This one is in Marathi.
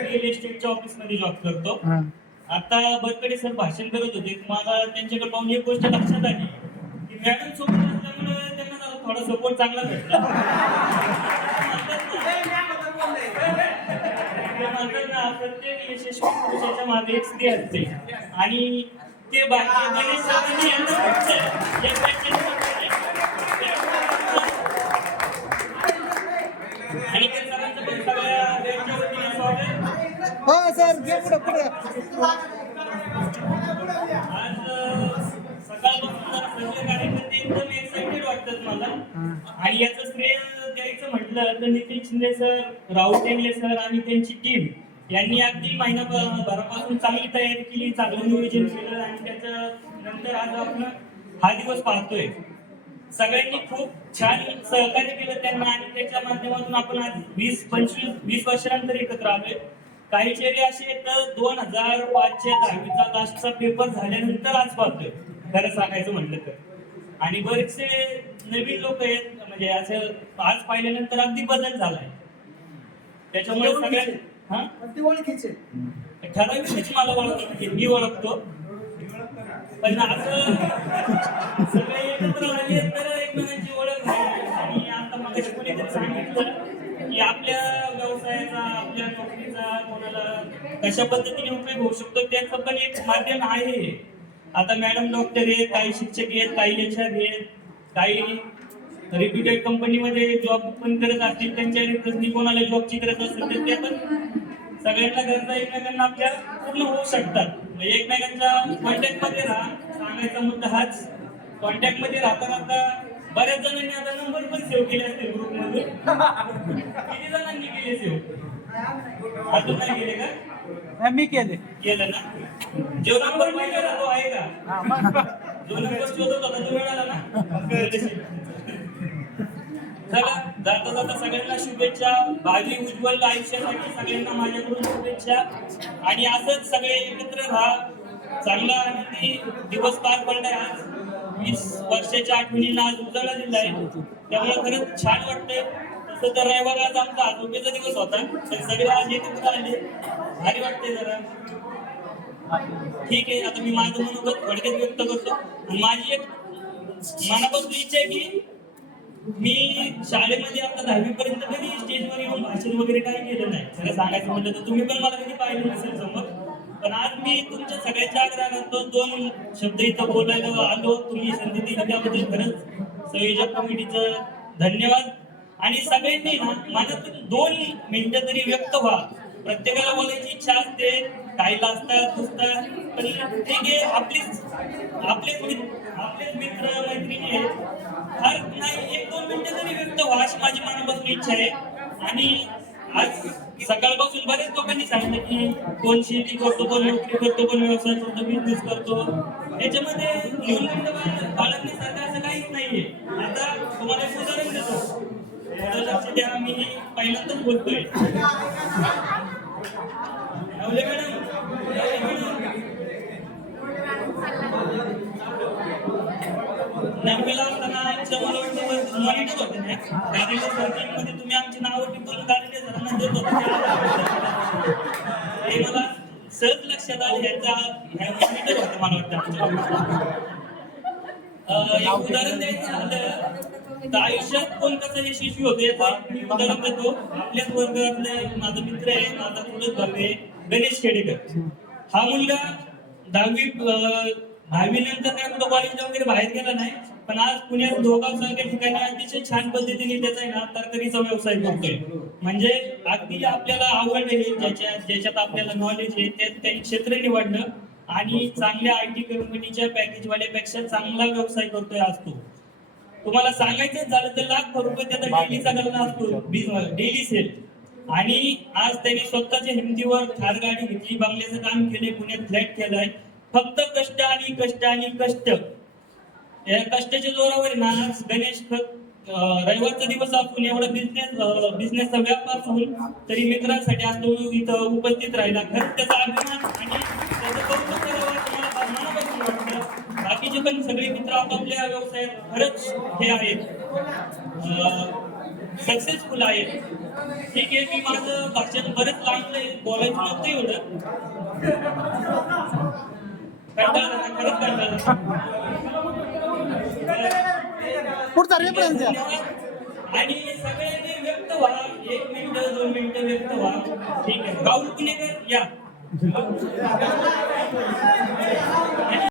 रिअल इस्टेटच्या ऑफिसमध्ये जॉब करतो आता बरकडे सर भाषण करत होते मला त्यांच्याकडे पाहून एक गोष्ट लक्षात आली की मॅडम सोबत असल्यामुळे त्यांना थोडा सपोर्ट चांगला भेटला ते म्हणतात ना प्रत्येक यशस्वी पुरुषाच्या मागे एक स्त्री असते आणि ते बाकी गणेश सरांनी यांना भेटलंय. या पॅकेजमध्ये. आणि ते सरांचं पण सगळ्या वेळच्या वतीने स्वागत हो सर घे पुढे पुढे आज अ, सकाळपासून जरा सगळे कार्यकर्ते एकदम एक्साइटेड वाटतात मला आणि याचं श्रेय द्यायचं नितीन शिंदे सर राहुल टेंगले सर आणि त्यांची टीम यांनी अगदी महिनाभरापासून चांगली तयारी केली चांगलं नियोजन केलं आणि त्याच्या नंतर आज आपण हा दिवस पाहतोय. सगळ्यांनी खूप छान सहकार्य केलं त्यांना आणि त्याच्या माध्यमातून आपण आज वीस पंचवीस वीस वर्षानंतर एकत्र आलोय. काही चेहरे असे आहेत तर दोन हजार पाचच्या दहावीचा लास्टचा पेपर झाल्यानंतर आज पाहतोय. खरं सांगायचं म्हटलं तर. आणि बरेचसे नवीन लोक आहेत म्हणजे असं आज पाहिल्यानंतर अगदी बदल झालाय. त्याच्यामुळे सगळ्या हा? ती ओळखीचे. ठराविकच मला ओळखतो मी ओळखतो. पण असं सगळे एकत्र आले तर एकमेकांची ओळख झाली. आणि आता मग कोणीतरी सांगितलं की आपल्या व्यवसायाचा आपल्या नोकरीचा कोणाला कशा पद्धतीने उपयोग होऊ शकतो त्याचं पण एक माध्यम आहे. आता मॅडम डॉक्टर आहेत काही शिक्षक आहेत काही आर आहेत. काही रिप्युटेड कंपनीमध्ये जॉब पण करत असतील त्यांच्या रिप्रेझेंटिव्ह कोणाला जॉबची गरज असेल तर ते पण सगळ्यांना गरजा एकमेकांना आपल्या पूर्ण होऊ शकतात. म्हणजे एकमेकांच्या कॉन्टॅक्टमध्ये राहा. सांगायचा मुद्दा हाच. कॉन्टॅक्टमध्ये राहता राहता बऱ्याच जणांनी आता नंबर पण सेव्ह केले असतील ग्रुपमध्ये किती जणांनी केले सेव्ह अजून नाही केले का? मी केले. केलं ना? जो नंबर पाहिजे तो आहे का? नंबर शोधत होता तो मिळाला ना. चला जाता जाता सगळ्यांना शुभेच्छा. भावी उज्ज्वल आयुष्यासाठी सगळ्यांना माझ्याकडून शुभेच्छा. आणि असंच सगळे एकत्र राहा चांगला आनंदी दिवस पार पडलाय आज? वीस वर्षाच्या आठवणीला आज उजाळा दिलाय. त्यामुळे खरंच छान वाटतंय. तसं तर रविवार आज आमचा आरोग्याचा दिवस होता पण सगळे आज एकत्र आले. भारी वाटतंय जरा. ठीक आहे आता मी माझं मनोगत थोडक्यात व्यक्त करतो. माझी एक मनापासून इच्छा आहे की मी शाळेमध्ये आता दहावी पर्यंत कधी स्टेजवर येऊन भाषण वगैरे काही केलं नाही. खरं सांगायचं म्हटलं तर तुम्ही पण मला कधी पाहिलं नसेल समोर. पण आज मी तुमच्या सगळ्यांच्या करतो दोन शब्द इथं बोलायला आलो. तुम्ही संधी दिली त्याबद्दल खरंच संयोजक कमिटीचं धन्यवाद. आणि सगळ्यांनी ना मनातून दोन मिनिटं तरी व्यक्त व्हा. प्रत्येकाला बोलायची इच्छा असते. काही असतात नुसतं पण ठीक आहे आपलीच आपलेच मित्र आपलेच मित्र मैत्रिणी आहेत. फार नाही एक दोन मिनिटं तरी व्यक्त व्हा अशी माझी मनापासून इच्छा आहे. आणि आज सकाळपासून बरेच लोकांनी सांगितलं की कोण शेती करतो कोण नोकरी करतो कोण व्यवसाय करतो बिझनेस करतो. याच्यामध्ये न्यूनगंड बाळगण्यासारखं असं काहीच नाहीये. आता तुम्हाला एक उदाहरण देतो. थोडं लक्ष द्या मी पहिल्यांदाच बोलतोय. मॅडम नवले मॅडम नववीला असताना आमच्या मला वाटतं मॉनिटर होते ना गाडीच्या तुम्ही आमची नावं टिपून गाडीच्या जणांना देत होते. हे मला सहज लक्षात आलं ह्याचा मॉनिटर मला वाटतं आमच्या एक उदाहरण द्यायचं झालं आयुष्यात कोण कसं यशस्वी होते मी उदाहरण देतो. आपल्याच वर्गातले माझा मित्र आहे माझा चुलत भावे आहे गणेश खेडेकर. हा मुलगा दहावी दहावी नंतर काय कुठं कॉलेजला वगैरे बाहेर गेला नाही पण आज पुण्यात दोघांसारख्या ठिकाणी अतिशय छान पद्धतीने त्याचा आहे ना तरकारीचा व्यवसाय करतोय. म्हणजे अगदी आपल्याला आवड आहे ज्याच्या ज्याच्यात आपल्याला नॉलेज आहे ते त्यांनी क्षेत्र निवडणं आणि चांगल्या आय टी कंपनीच्या पॅकेजवाल्यापेक्षा चांगला व्यवसाय करतोय आज तो. तुम्हाला सांगायचं झालं तर लाख रुपये त्याचा डेलीचा गल्ला असतो डेली सेल आणि आज त्यांनी स्वतःच्या हिमतीवर थार गाडी घेतली बंगल्याचं काम केले पुण्यात फ्लॅट केलाय. फक्त कष्ट आणि कष्ट आणि कष्ट. या कष्टाच्या जोरावर ना गणेश रविवारचा दिवस असून एवढा बिझनेस बिझनेसचा व्यापार होऊन तरी मित्रांसाठी आज तो इथं उपस्थित राहिला. खरंच त्याचा अभिमान आणि त्याचं कौतुक करावं मनापासून वाटतं. बाकीचे पण सगळे मित्र आपापल्या व्यवसायात खरंच हे आहेत. सक्सेसफुल आहेत. ठीक आहे मी माझं भाषण बरंच लांबलंय बोलायचं नव्हतं एवढं. कंटाळा खरंच कंटाळा पुढचा रेफरन्स द्या. आणि सगळ्यांनी व्यक्त व्हा. एक मिनिट दोन मिनिट व्यक्त व्हा. ठीक आहे. राहुल पुणेकर या.